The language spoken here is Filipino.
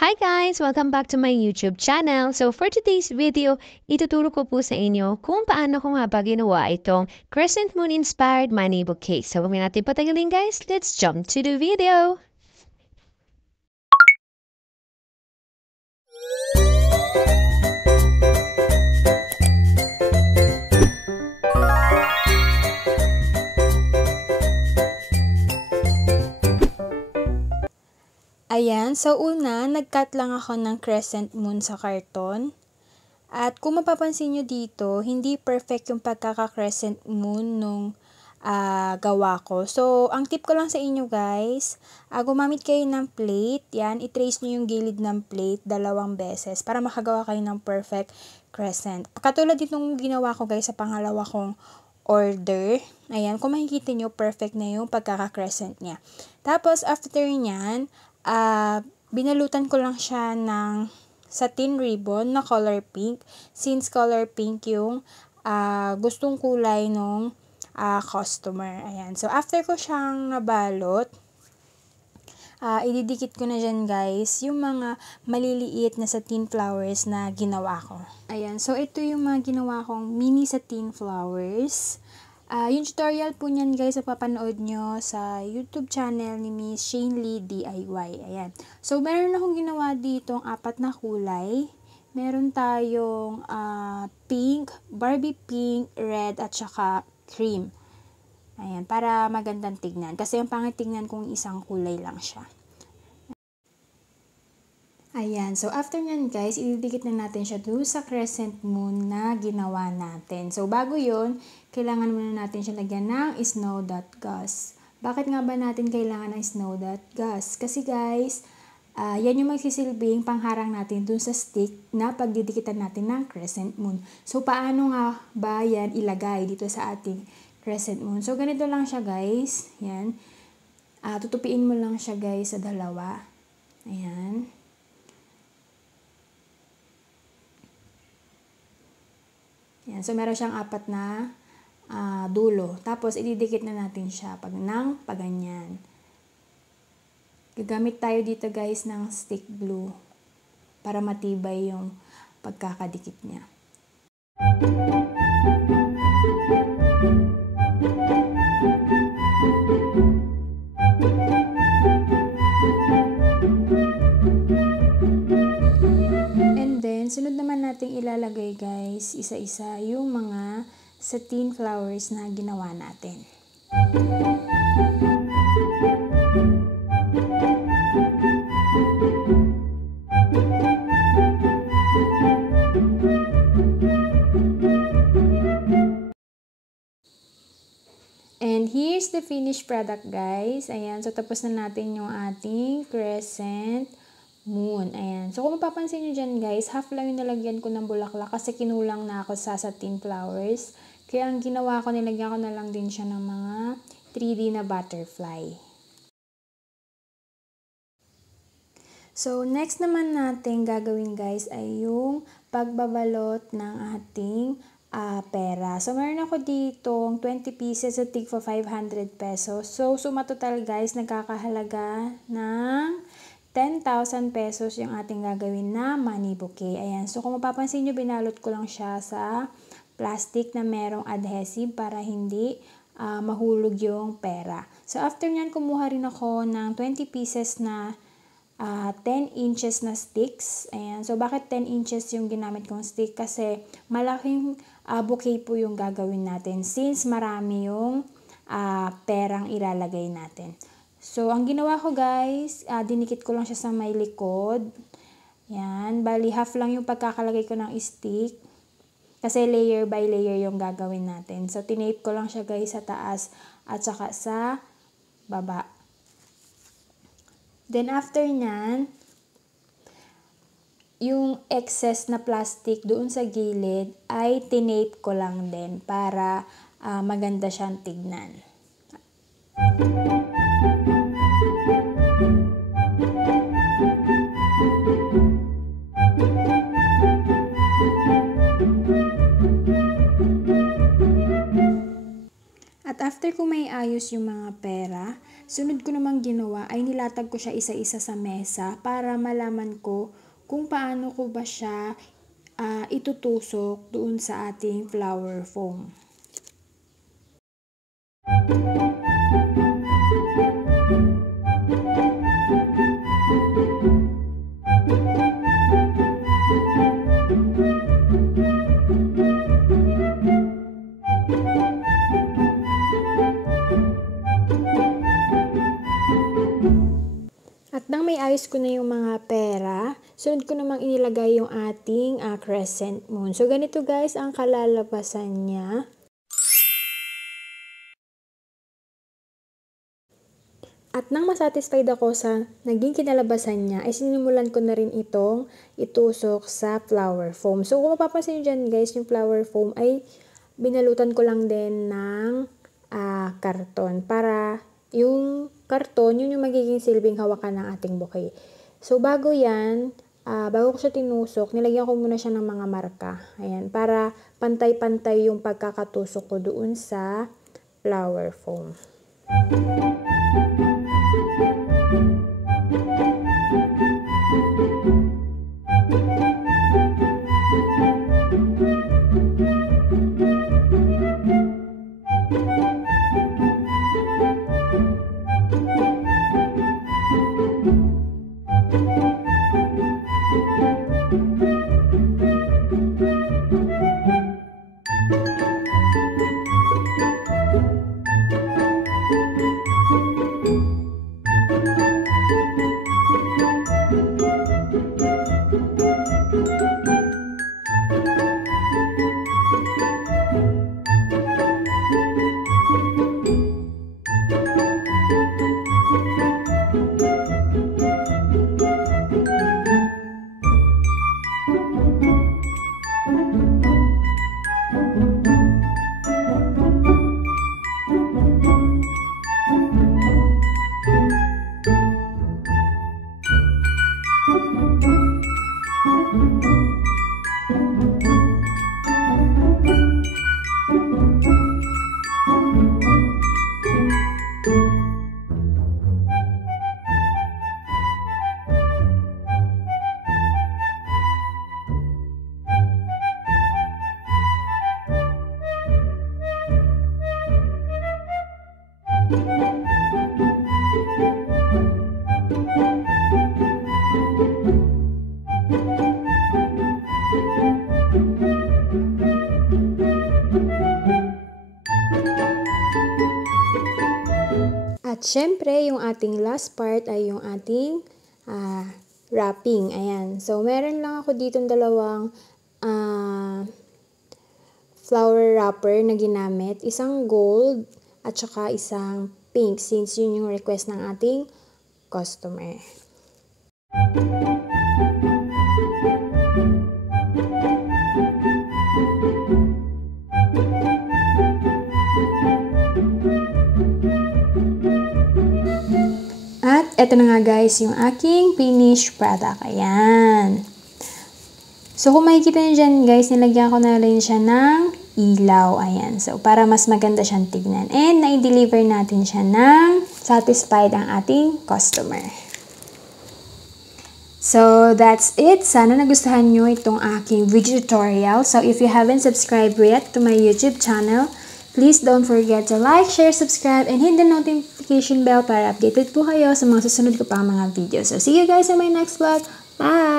Hi guys! Welcome back to my YouTube channel. So for today's video, ituturo ko po sa inyo kung paano ko nga ba ginawa itong Crescent Moon inspired money bouquet. So huwag natin patagalin guys, let's jump to the video! Ayan, so una, nag-cut lang ako ng crescent moon sa karton. At kung mapapansin nyo dito, hindi perfect yung pagkaka-crescent moon nung gawa ko. So, ang tip ko lang sa inyo guys, gumamit kayo ng plate. Yan, i-trace nyo yung gilid ng plate 2 beses para makagawa kayo ng perfect crescent. Katulad ditong ginawa ko guys sa pangalawa kong order. Ayan, kung makikita nyo, perfect na yung pagkaka-crescent niya. Tapos, after nyan, binalutan ko lang siya ng satin ribbon na color pink. Since color pink yung gustong kulay nung customer. Ayan. So, after ko siyang nabalot, ididikit ko na dyan guys yung mga maliliit na satin flowers na ginawa ko. Ayan. So, ito yung mga ginawa kong mini satin flowers. Yung tutorial po niyan guys, papanood nyo sa YouTube channel ni Miss Shane Lee DIY. Ayan. So, meron akong ginawa dito 4 na kulay. Meron tayong pink, Barbie pink, red, at saka cream. Ayan, para magandang tignan. Kasi yung pangit tignan kung isang kulay lang siya. Ayan, so after nyan guys, ididikit na natin siya doon sa crescent moon na ginawa natin. So bago yon, kailangan muna natin siya lagyan ng snow dot gauze. Bakit nga ba natin kailangan ng snow dot gauze? Kasi guys, yan yung magsisilbing pangharang natin doon sa stick na pagdidikitan natin ng crescent moon. So paano nga ba yan ilagay dito sa ating crescent moon? So ganito lang siya guys. Yan. Tutupiin mo lang siya guys sa dalawa. Ayan. Yan. So, meron siyang 4 na dulo. Tapos, ididikit na natin siya paganyan. Gagamit tayo dito guys ng stick glue para matibay yung pagkakadikit niya. Sunod naman nating ilalagay guys, isa-isa yung mga satin flowers na ginawa natin. And here's the finished product guys. Ayan, so tapos na natin yung ating crescent moon. Ayan. So, kung mapapansin nyo dyan guys, half lang yung nalagyan ko ng bulaklak kasi kinulang na ako sa satin flowers. Kaya ang ginawa ko, nilagyan ko na lang din siya ng mga 3D na butterfly. So, next naman natin gagawin guys ay yung pagbabalot ng ating pera. So, meron ako ditong 20 pieces sa tig for 500 pesos. So, suma total guys, nagkakahalaga ng 10,000 pesos yung ating gagawin na money bouquet. Ayan. So, kung mapapansin nyo, binalot ko lang siya sa plastic na merong adhesive para hindi mahulog yung pera. So, after nyan, kumuha rin ako ng 20 pieces na 10 inches na sticks. Ayan. So, bakit 10 inches yung ginamit kong stick? Kasi malaking bouquet po yung gagawin natin since marami yung perang ilalagay natin. So, ang ginawa ko guys, dinikit ko lang siya sa may likod. Yan, bali half lang yung pagkakalagay ko ng stick. Kasi layer by layer yung gagawin natin. So, tinape ko lang siya guys sa taas at saka sa baba. Then, after nyan, yung excess na plastic doon sa gilid ay tinape ko lang din para maganda siyang tignan. At after ko may ayos yung mga pera, sunod ko namang ginawa ay nilatag ko siya isa-isa sa mesa para malaman ko kung paano ko ba siya itutusok doon sa ating flour foam. At nang may ayos ko na yung mga pera, sunod ko namang inilagay yung ating crescent moon. So, ganito guys ang kalalabasan niya. At nang masatisfied ako sa naging kinalabasan niya, ay sinimulan ko na rin itong itusok sa flour foam. So, kung mapapansin nyo dyan guys, yung flour foam ay binalutan ko lang din ng karton para yung karton, yun yung magiging silbing hawakan ng ating bouquet. So, bago yan, bago ko siya tinusok, nilagyan ko muna siya ng mga marka. Ayan, para pantay-pantay yung pagkakatusok ko doon sa flour foam. At syempre, yung ating last part ay yung ating wrapping. Ayan. So, meron lang ako ditong dalawang flower wrapper na ginamit. Isang gold at saka isang pink since yun yung request ng ating customer. At eto na nga guys, yung aking finished product. Ayan. So, kung makikita nyo dyan guys, nilagyan ko na rin siya ng ilaw. Ayan. So, para mas maganda siyang tignan. And, na-deliver natin siya ng satisfied ang ating customer. So, that's it. Sana nagustuhan nyo itong aking video tutorial. So, if you haven't subscribed yet to my YouTube channel, please don't forget to like, share, subscribe, and hit the notification bell para updated po kayo sa mga susunod ko pang mga videos. So, see you guys in my next vlog. Bye!